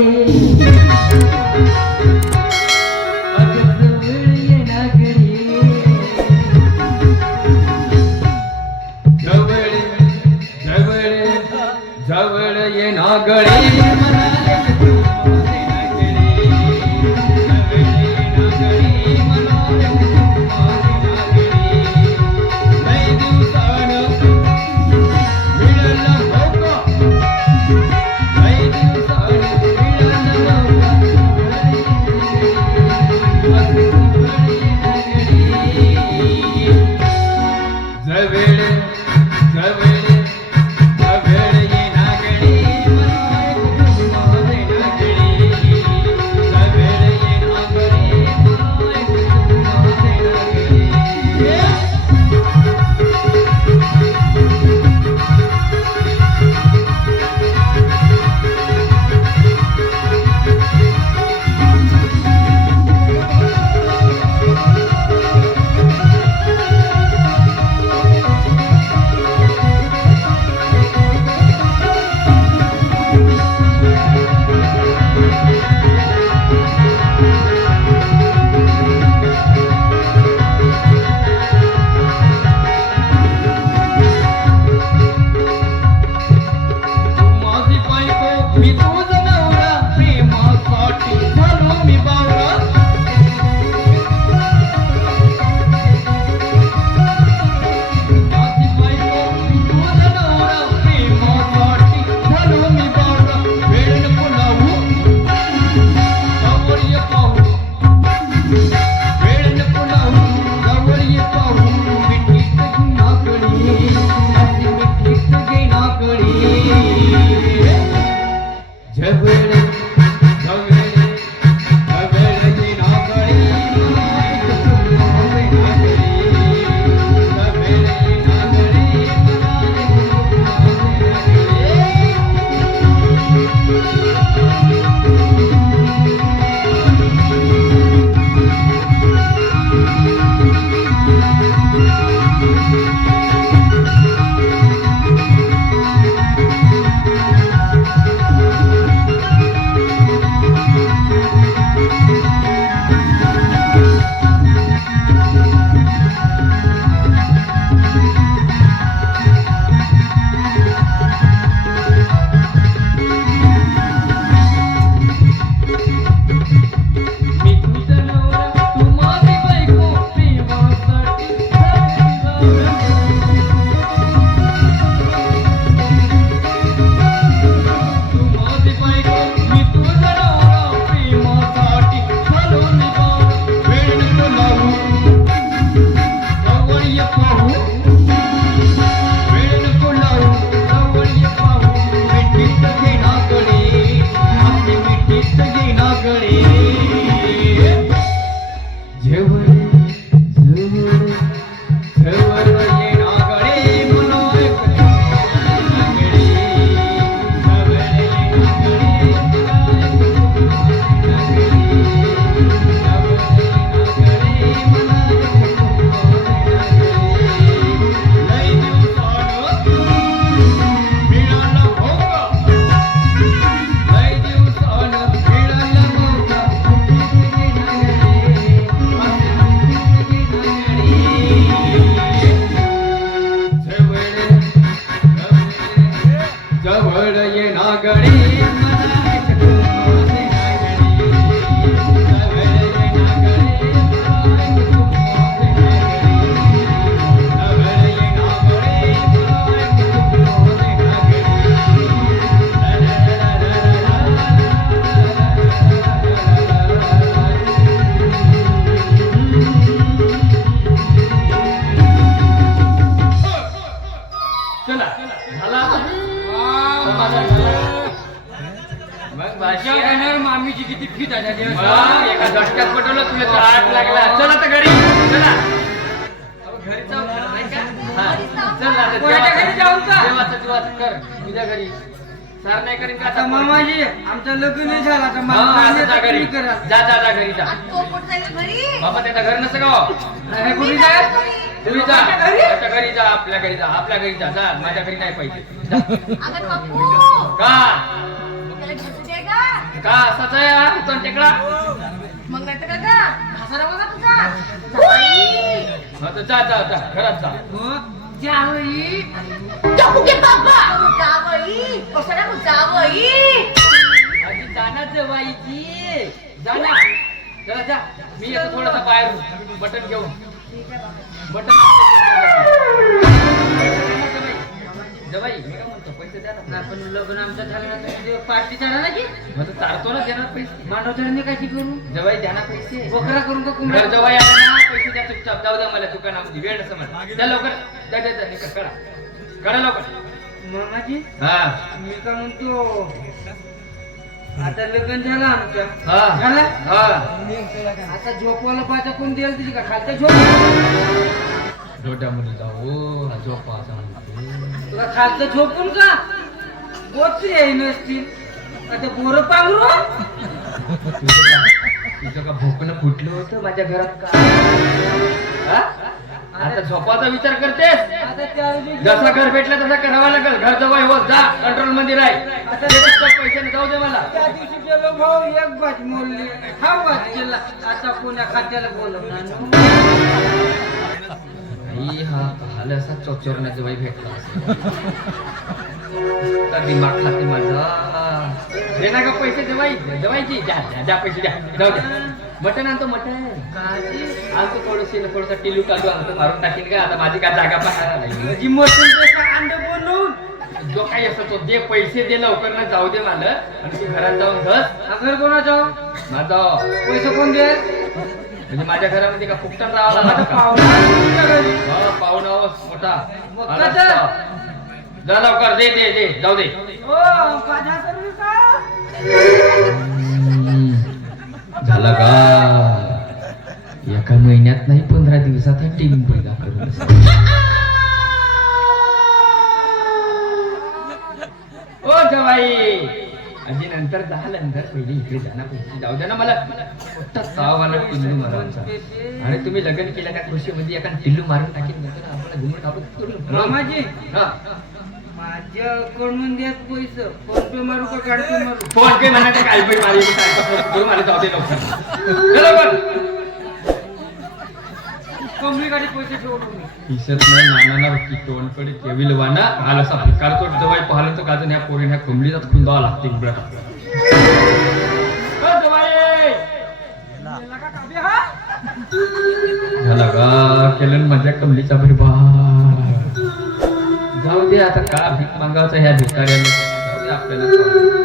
Música ಇಷ್ಟಗಿ ನಗರಿ मम्मीची किती फीट आहे एका झटक्यात पटवलं तुला तर आठ लागला. चल आता घरी. चला. घरी जा? आमचं लग्न झालं. घरी. जा बाबा त्याचा घर नसतं का हो? घरी. तुम्ही जा. आपल्या घरी? जा. आपल्या घरी जा. जा. माझ्या घरी नाही पाहिजे. का? का असाच आहे हा तो टेकडा मग नाही तर का? घासारा बघा तुझा. हा तर जा जा जा घरात जा. हो जावई टाकू के बाबा? जावई कशाला तू जावई आधी जाणार जवाईची जा ना. चला जा. मी येतो थोडासा बाहेर बटन घेऊन. बटन जवाई मी काय म्हणतो पैसे द्या ना. आपण लग्न आमचं झालं ना तर पार्टी झाला ना की? मग चालतो ना देणार पैसे. मांडव चढणे काय करू जवाई द्या ना पैसे. बोकरा करून का घर कुंभा जवाई आला ना पैसे द्या चुपचाप. जाऊ द्या मला दुकानामध्ये वेळ मला. द्या लवकर. द्या द्या द्या निकट करा. करा लवकर. मामाजी हा. मी काय म्हणतो आता लग्न झालं आमचं. हा. झालं? हा. आता झोपवायला पाहिजे कोण द्यायला तुझी का? खालच्या झोप. हो हा झोपा असा म्हणते. तुला खालचं झोपून का? बोच येई नसतील आता बोर पांघरू? तुझं का भोकणं फुटलं होतं माझ्या घरात का? हा? आता झोपाचा विचार करतेस? आता त्या दिवशी जसा घर भेटला तसा करावा लागेल. घर जवळ हो जा. कंट्रोलमध्ये राह. आता पैशाने जाऊ दे मला. त्या दिवशी गेलो भाऊ एक बाज मोडली. हा बाज केला. आता कोण्या खात्याला बोलवणार. आई हा हाल असा चौचरण्याचा बाई भेटला तर दिमाग खाते माझा दे ना का पैसे जवाई जवायची द्या द्या द्या पैसे द्या जाऊ द्या मटण आणतो मटण काळजी आणतो थोडंशी थोडंसं टिलू टालू आणतो मारून टाकीन का आता माझी काय जागा पाहायला नाही माझी मशीन अंड बनवून जो काही असतो तो दे पैसे दे लवकर ना जाऊ दे मला आणि तू घरात जाऊन घस घर कोणा जाऊ माझा पैसे कोण दे म्हणजे माझ्या घरामध्ये का फुकटात राहावं लागतं का? पाहुणा. हा, पाहुणा हो, मोठा. जा लवकर दे दे दे जाऊ दे. का झाला का? एका महिन्यात नाही पंधरा दिवसात हा टीम पहिला करून ओ जवाई. अजी नंतर दहा नंतर पहिली इकडे जाणार पैसे जाऊ द्या ना मला. मोठा सहावाला टिल्लू मारायचा आणि तुम्ही लग्न केल्या त्या कृषीमध्ये एका टिल्लू मारून टाकेल नंतर आम्हाला घुमट आपण मामाजी. हा. माझ्याकडून द्यात पैसे? फोन पे मारू का काढतो मारू? फोन पे म्हणा काय पण मारी. मला जाऊ दे लवकर. चला पण कमली गाडी पैसे ठेवतो मी ईशत नानाला की तोंडकडे केविल वाना. आला असा भिकारचोट जवळ पाहिलं तर काजून ह्या पोरीने ह्या कोंबडीचाच खुंदावा लागते उघड्या झाला का? केलं माझ्या कमलीचा भरभा जाऊ दे आता का भीक मागावचा ह्या भिकाऱ्याला आपल्याला